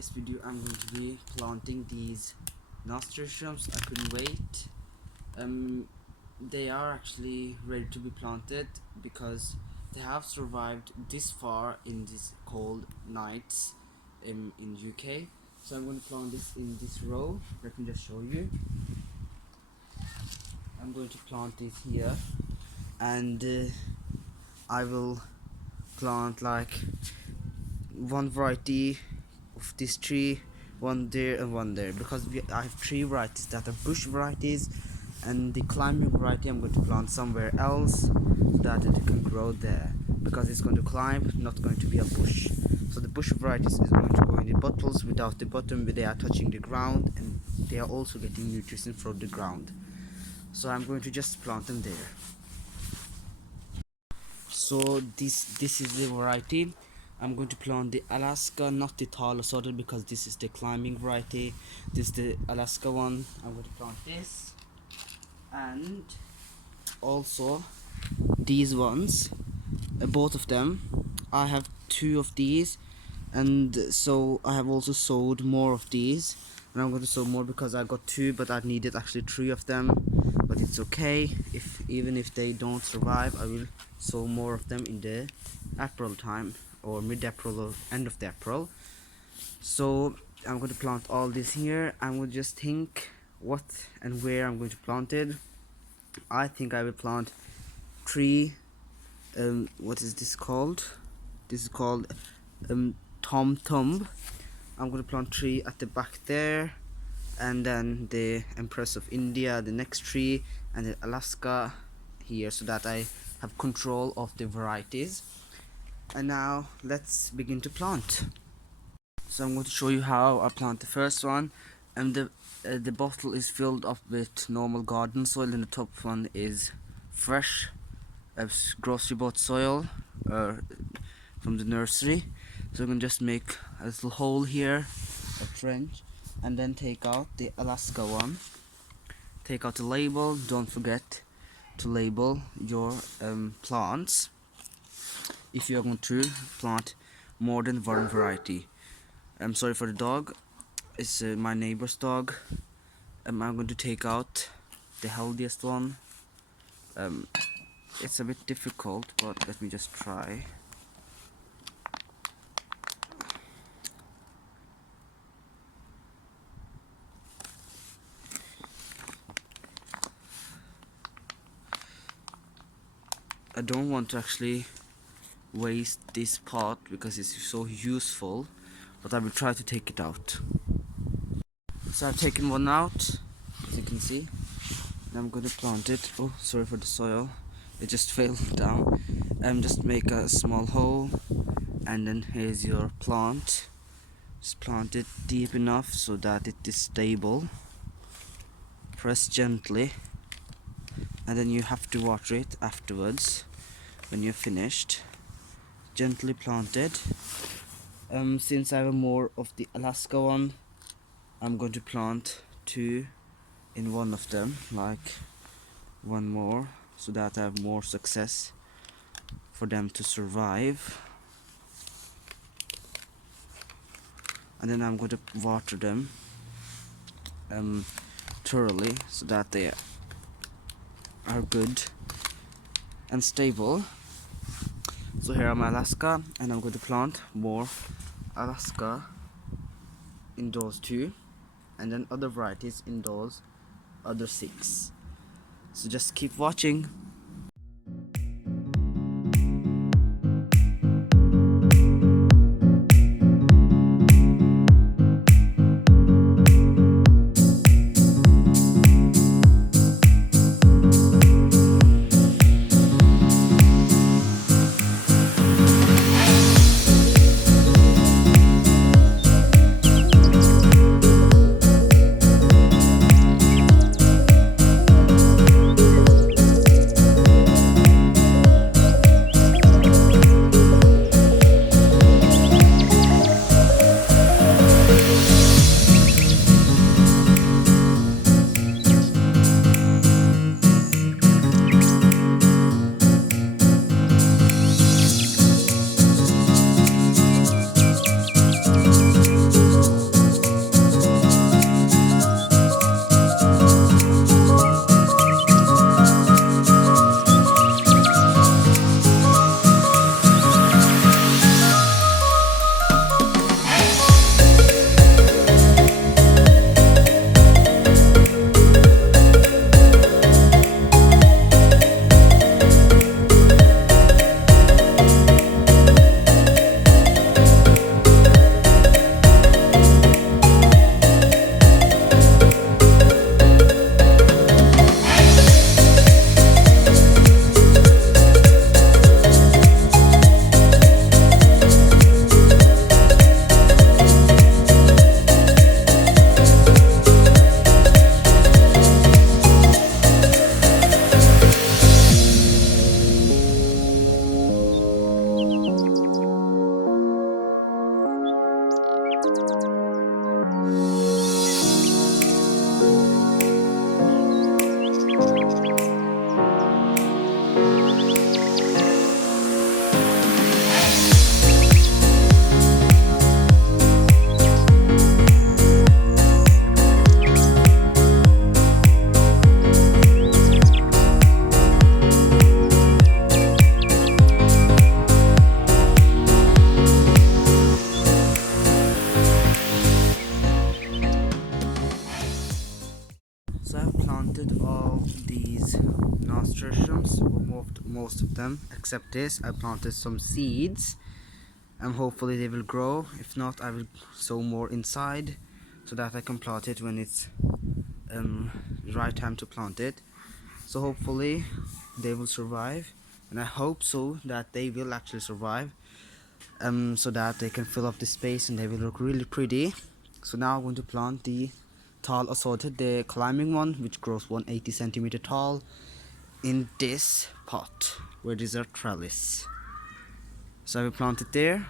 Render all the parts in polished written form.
today's video I'm going to be planting these nasturtiums. I couldn't wait. They are actually ready to be planted because they have survived this far in these cold nights in UK. So I'm going to plant this in this row. Let me just show you. I'm going to plant it here, and I will plant like one variety of this tree, one there and one there, because I have three varieties that are bush varieties, and the climbing variety I'm going to plant somewhere else so that it can grow there, because it's going to climb, not going to be a bush. So the bush varieties is going to go in the bottles without the bottom, where they are touching the ground and they are also getting nutrition from the ground. So I'm going to just plant them there. So this is the variety. I'm going to plant the Alaska, not the tall sorted, because this is the climbing variety. This is the Alaska one. I'm going to plant this, and also these ones, both of them. I have two of these, and so I have also sowed more of these, and I'm going to sow more because I got two, but I needed actually three of them. But it's okay, even if they don't survive, I will sow more of them in the April time, or mid-April or end of the April. So I'm going to plant all this here. I will just think what and where I'm going to plant it. I think I will plant three. What is this called? This is called Tom Thumb. I'm going to plant three at the back there, and then the Empress of India, the next tree, and the Alaska here, so that I have control of the varieties. And now let's begin to plant. So I'm going to show you how I plant the first one, and the bottle is filled up with normal garden soil, and the top one is fresh grocery bought soil from the nursery. So I'm going to just make a little hole here, a trench, and then take out the Alaska one. Take out the label. Don't forget to label your plants if you are going to plant more than one variety. I'm sorry for the dog. It's my neighbor's dog. I'm going to take out the healthiest one. It's a bit difficult, but let me just try. I don't want to actually waste this pot because it's so useful, but I will try to take it out. So I've taken one out, as you can see, and I'm going to plant it. Oh, sorry for the soil, it just fell down. Just make a small hole, and then here's your plant. Just plant it deep enough so that it is stable. Press gently, and then you have to water it afterwards when you're finished. Gently planted. Since I have more of the Alaska one, I'm going to plant two in one of them, like one more, so that I have more success for them to survive. And then I'm going to water them thoroughly so that they are good and stable. So here are my Alaska, and I'm going to plant more Alaska in those two, and then other varieties in those other 6. So just keep watching. So I've planted all these nasturtiums, most of them, except this. I planted some seeds, and hopefully they will grow. If not, I will sow more inside, so that I can plant it when it's the right time to plant it. So hopefully they will survive, and I hope so that they will actually survive, so that they can fill up the space and they will look really pretty. So now I'm going to plant the tall assorted, the climbing one, which grows 180 centimeter tall, in this pot where there's a trellis. So I will plant it there.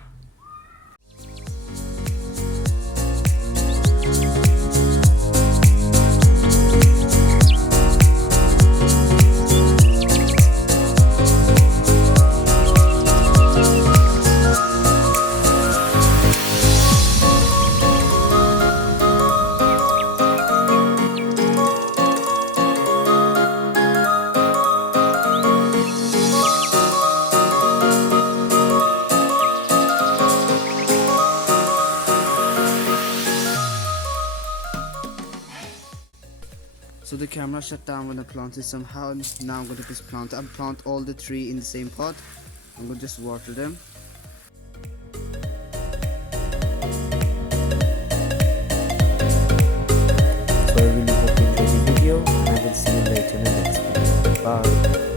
So the camera shut down when I planted somehow. Now I'm going to just plant all the three in the same pot. I'm going to just water them. So I really hope you enjoyed the video, and I will see you later in the next video. Bye.